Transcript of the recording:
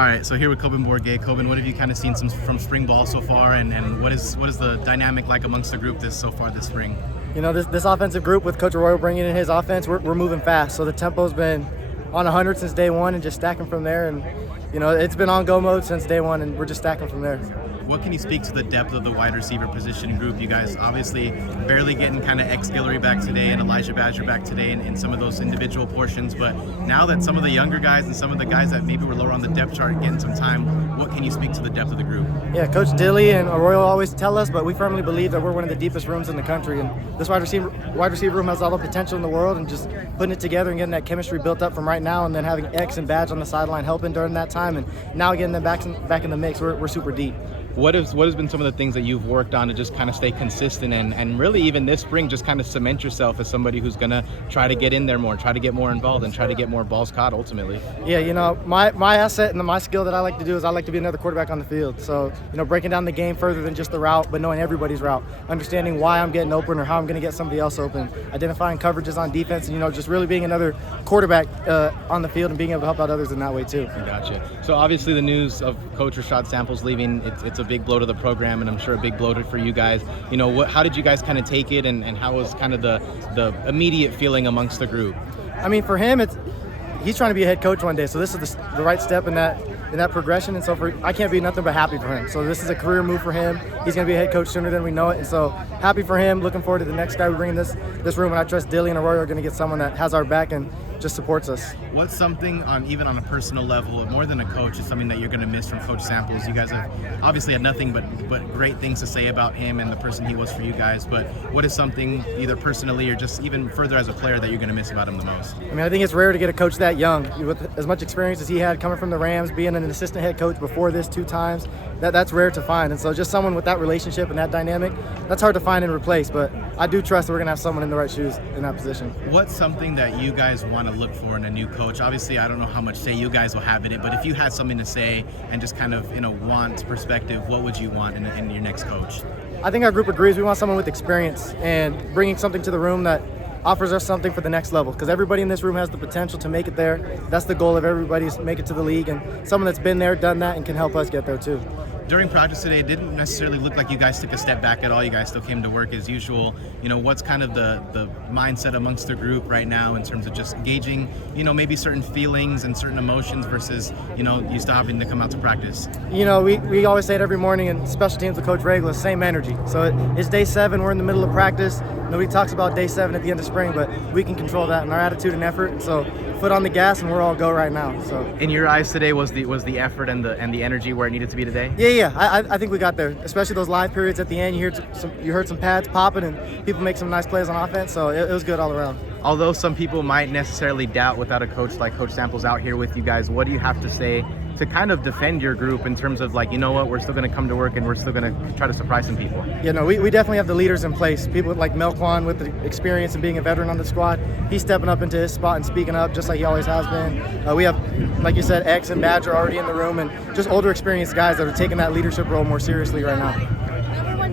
All right, so here with Coben Bourguet. Coben, what have you kind of seen from spring ball so far, and what is the dynamic like amongst the group this spring? You know, this offensive group with Coach Arroyo bringing in his offense, we're moving fast. So the tempo's been on 100 since day one and just stacking from there. And, you know, it's been on go mode since day one and we're just stacking from there. What can you speak to the depth of the wide receiver position group? You guys obviously barely getting kind of ex-Guillory back today and Elijah Badger back today in some of those individual portions. But now that some of the younger guys and some of the guys that maybe were lower on the depth chart getting some time, what can you speak to the depth of the group? Yeah, Coach Dilly and Arroyo always tell us, but we firmly believe that we're one of the deepest rooms in the country. And this wide receiver room has all the potential in the world, and just putting it together and getting that chemistry built up from right now, and then having X and Badge on the sideline helping during that time, and now getting them back in the mix, we're super deep. What has been some of the things that you've worked on to just kind of stay consistent and really even this spring just kind of cement yourself as somebody who's going to try to get in there more, try to get more involved, and try to get more balls caught ultimately? Yeah, you know, my asset and my skill that I like to do is I like to be another quarterback on the field. So, you know, breaking down the game further than just the route, but knowing everybody's route, understanding why I'm getting open or how I'm going to get somebody else open, identifying coverages on defense, and, you know, just really being another quarterback on the field and being able to help out others in that way too. Gotcha. So obviously the news of Coach Rashad Samples leaving, it's a big blow to the program, and I'm sure a big blow for you guys. You know, how did you guys kind of take it, and how was kind of the immediate feeling amongst the group? I mean, for him, he's trying to be a head coach one day, so this is the right step in that progression, and so I can't be nothing but happy for him. So this is a career move for him. He's going to be a head coach sooner than we know it, and so happy for him. Looking forward to the next guy we bring in this room, and I trust Dilly and Arroyo are going to get someone that has our back and just supports us. What's something even on a personal level, more than a coach, is something that you're going to miss from Coach Samples? You guys have obviously had nothing but great things to say about him and the person he was for you guys, but what is something either personally or just even further as a player that you're going to miss about him the most? I mean, I think it's rare to get a coach that young with as much experience as he had coming from the Rams, being an assistant head coach before this 2 times. That's rare to find, and so just someone with that relationship and that dynamic, that's hard to find and replace, but I do trust that we're going to have someone in the right shoes in that position. What's something that you guys want to look for in a new coach? Obviously, I don't know how much say you guys will have in it, but if you had something to say and just kind of, want perspective, what would you want in your next coach? I think our group agrees. We want someone with experience and bringing something to the room that offers us something for the next level, because everybody in this room has the potential to make it there. That's the goal of everybody, is make it to the league, and someone that's been there, done that, and can help us get there too. During practice today, it didn't necessarily look like you guys took a step back at all. You guys still came to work as usual. What's kind of the mindset amongst the group right now in terms of just gauging, maybe certain feelings and certain emotions versus, you still having to come out to practice? We always say it every morning in special teams with Coach Regula, same energy. So it's day 7, we're in the middle of practice. Nobody talks about day 7 at the end of spring, but we can control that in our attitude and effort. So foot on the gas, and we're all go right now. So in your eyes today, was the effort and the energy where it needed to be today? Yeah. I think we got there, especially those live periods at the end. You heard some pads popping and people make some nice plays on offense, so it was good all around. Although some people might necessarily doubt without a coach like Coach Samples out here with you guys, what do you have to say to kind of defend your group in terms of we're still going to come to work and we're still going to try to surprise some people? We definitely have the leaders in place. People like Melquan with the experience and being a veteran on the squad. He's stepping up into his spot and speaking up just like he always has been. We have, like you said, X and Badger already in the room, and just older experienced guys that are taking that leadership role more seriously right now.